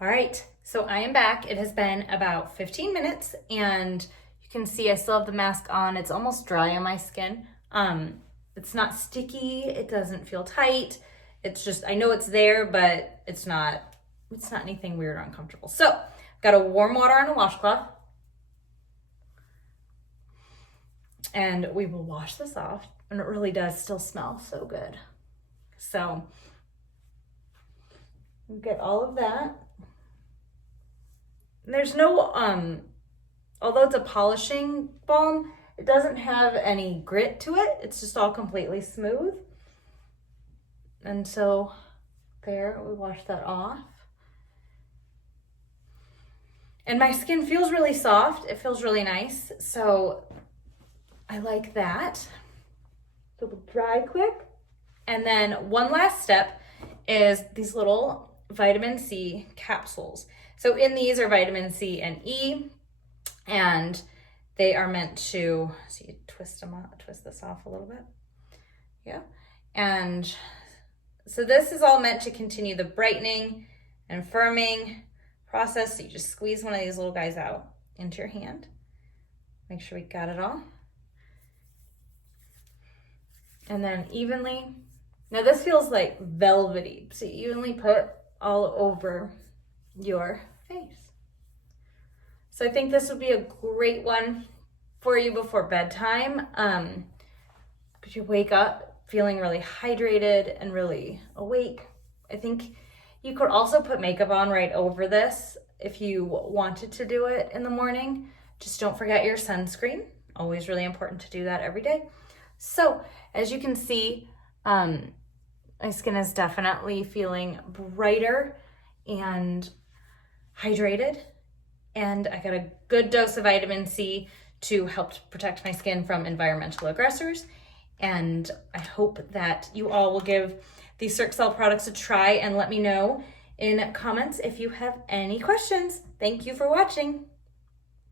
All right, so I am back. It has been about 15 minutes and you can see I still have the mask on. It's almost dry on my skin. It's not sticky. It doesn't feel tight. It's just, I know it's there, but it's not anything weird or uncomfortable. So got a warm water on a washcloth and we will wash this off, and it really does still smell so good. So get all of that. There's no, although it's a polishing balm, it doesn't have any grit to it. It's just all completely smooth. And so there, we wash that off. And my skin feels really soft. It feels really nice. So I like that. So we'll dry quick. And then one last step is these little vitamin C capsules. So in these are vitamin C and E, and they are meant to, so you twist this off a little bit. Yeah. And so this is all meant to continue the brightening and firming process. So you just squeeze one of these little guys out into your hand. Make sure we got it all. And then evenly, now this feels like velvety, so you evenly put all over your face. So I think this would be a great one for you before bedtime. Because you wake up feeling really hydrated and really awake. I think you could also put makeup on right over this if you wanted to do it in the morning. Just don't forget your sunscreen. Always really important to do that every day. So as you can see, my skin is definitely feeling brighter and hydrated, and I got a good dose of vitamin C to help protect my skin from environmental aggressors. And I hope that you all will give these Circcell products a try and let me know in comments if you have any questions. Thank you for watching.